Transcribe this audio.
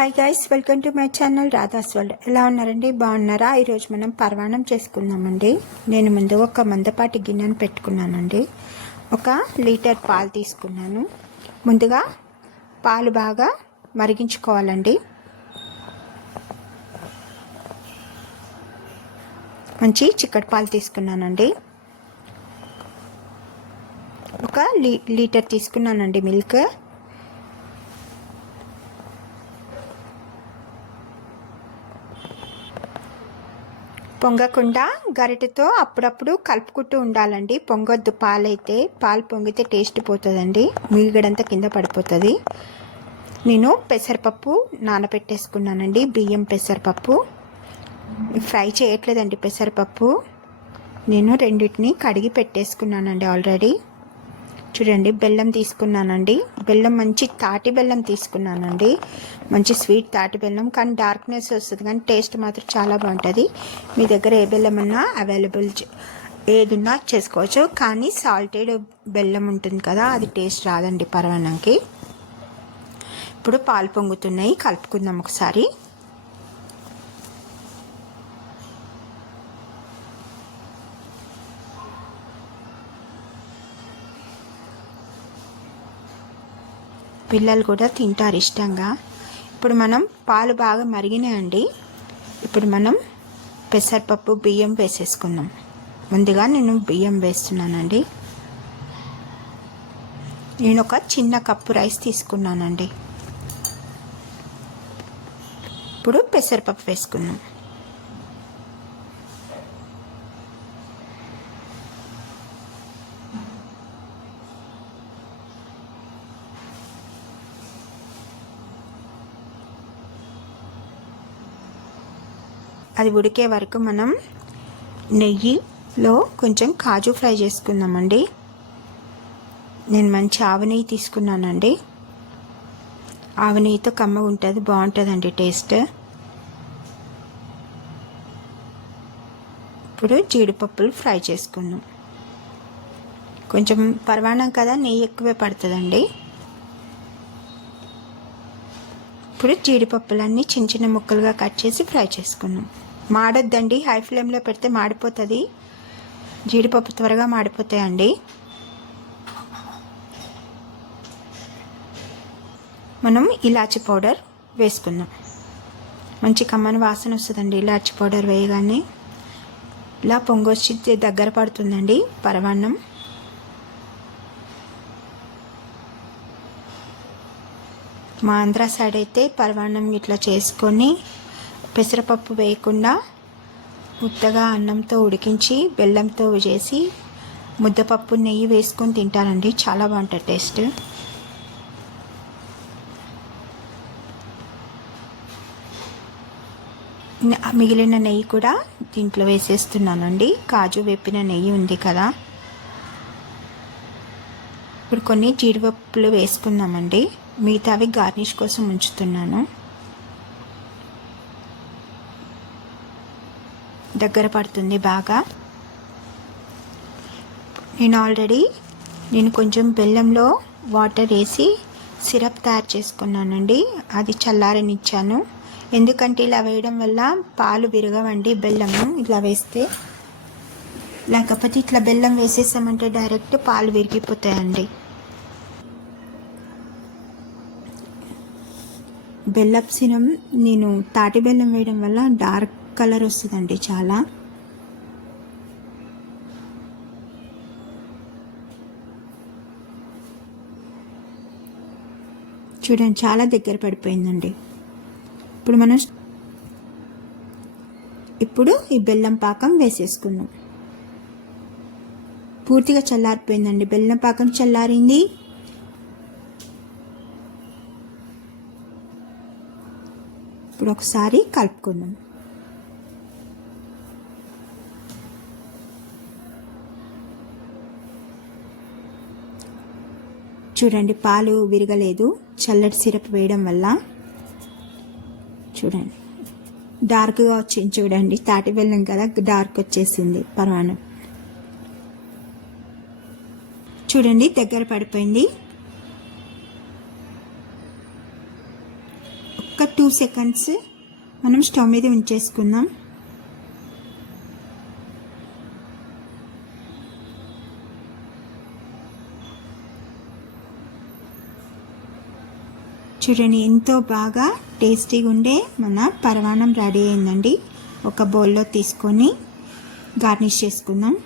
Hi guys, welcome to my channel Radha's world. ఎలా ఉన్నారండి? బాగున్నారా? ఈరోజు మనం పరమాన్నం చేసుకుందామండి. నేను ముందు ఒక మందపాటి గిన్నెను పెట్టుకున్నానండి. 1 లీటర్ పాలు తీసుకున్నాను. ముందుగా పాలు బాగా మరిగించుకోవాలండి. మంచి చిక్కటి పాలు తీసుకున్నానండి. 1 లీటర్ తీసుకున్నానండి మిల్క్. పొంగకుండా గరిటెతో అప్పుడప్పుడు కలుపుకుంటూ ఉండాలండి. పొంగొద్దు. పాలు పొంగితే టేస్ట్ పోతుందండి, మీగడంతా కింద పడిపోతుంది. నేను పెసరపప్పు నానబెట్టేసుకున్నానండి. బియ్యం పెసరపప్పు ఫ్రై చేయట్లేదండి. పెసరపప్పు నేను రెండింటిని కడిగి పెట్టేసుకున్నానండి ఆల్రెడీ. చూడండి, బెల్లం తీసుకున్నానండి. బెల్లం మంచి తాటి బెల్లం తీసుకున్నానండి. మంచి స్వీట్ తాటి బెల్లం, కానీ డార్క్నెస్ వస్తుంది, కానీ టేస్ట్ మాత్రం చాలా బాగుంటుంది. మీ దగ్గర ఏ బెల్లం ఉన్నా అవైలబుల్, ఏదున్నా చేసుకోవచ్చు. కానీ సాల్టెడ్ బెల్లం ఉంటుంది కదా, అది టేస్ట్ రాదండి పరమాన్నంకి. ఇప్పుడు పాలు పొంగుతున్నాయి, కలుపుకుందాం ఒకసారి. పిల్లలు కూడా తింటారు ఇష్టంగా. ఇప్పుడు మనం పాలు బాగా మరిగినాయండి. ఇప్పుడు మనం పెసరపప్పు బియ్యం వేసేసుకుందాం. ముందుగా నేను బియ్యం వేస్తున్నానండి. నేను ఒక చిన్న కప్పు రైస్ తీసుకున్నానండి. ఇప్పుడు పెసరపప్పు వేసుకుందాం. అది ఉడికే వరకు మనం నెయ్యిలో కొంచెం కాజు ఫ్రై చేసుకుందామండి. నేను మంచి ఆవు నెయ్యి తీసుకున్నానండి. ఆవు నెయ్యితో కమ్మగా ఉంటుంది, బాగుంటుందండి టేస్ట్. ఇప్పుడు జీడిపప్పులు ఫ్రై చేసుకుందాం. కొంచెం పరమాన్నం కదా, నెయ్యి ఎక్కువే పడుతుందండి. ఇప్పుడు జీడిపప్పులన్నీ చిన్న చిన్న ముక్కలుగా కట్ చేసి ఫ్రై చేసుకున్నాం. మాడొద్దండి, హై ఫ్లేమ్లో పెడితే మాడిపోతుంది. జీడిపప్పు త్వరగా మాడిపోతాయండి. మనం ఇలాచి పౌడర్ వేసుకుందాం. మంచి కమ్మని వాసన వస్తుందండి ఇలాచి పౌడర్ వేయగానే. ఇలా పొంగొచ్చి దగ్గర పడుతుందండి పరమాన్నం. మా ఆంధ్ర సైడ్ అయితే పరమాన్నం ఇట్లా చేసుకొని పెసరపప్పు వేయకుండా ఉత్తగా అన్నంతో ఉడికించి బెల్లంతో చేసి ముద్దపప్పు నెయ్యి వేసుకొని తింటారండి. చాలా బాగుంటుంది టేస్ట్. మిగిలిన నెయ్యి కూడా దీంట్లో వేసేస్తున్నానండి. కాజు వేపిన నెయ్యి ఉంది కదా. ఇప్పుడు కొన్ని జీడిపప్పులు వేసుకుందామండి. మిగతావి గార్నిష్ కోసం ఉంచుతున్నాను. దగ్గర పడుతుంది బాగా. నేను కొంచెం బెల్లంలో వాటర్ వేసి సిరప్ తయారు చేసుకున్నానండి. అది చల్లారనిచ్చాను. ఎందుకంటే ఇలా వేయడం వల్ల పాలు విరగవండి బెల్లము ఇలా వేస్తే. లేకపోతే ఇట్లా బెల్లం వేసేసామంటే డైరెక్ట్ పాలు విరిగిపోతాయండి. బెల్లపు సిరం నేను తాటి బెల్లం వేయడం వల్ల డార్క్ కలర్ వస్తుందండి చాలా. చూడండి, చాలా దగ్గర పడిపోయిందండి. ఇప్పుడు ఈ బెల్లం పాకం వేసేసుకుందాం. పూర్తిగా చల్లారిపోయిందండి, బెల్లం పాకం చల్లారింది. ఇప్పుడు ఒకసారి కలుపుకుందాం. చూడండి, పాలు విరగలేదు చల్లటి సిరప్ వేయడం వల్ల. చూడండి, డార్క్గా వచ్చింది. చూడండి, తాటి బెల్లం కదా, డార్క్ వచ్చేసింది పరమాన్నం. చూడండి, దగ్గర పడిపోయింది. ఒక 2 సెకండ్స్ మనం స్టవ్ మీద ఉంచేసుకుందాం. చూడండి ఎంతో బాగా టేస్టీగా ఉండే మన పరమాన్నం రెడీ అయిందండి. ఒక బౌల్లో తీసుకొని గార్నిష్ చేసుకుందాం.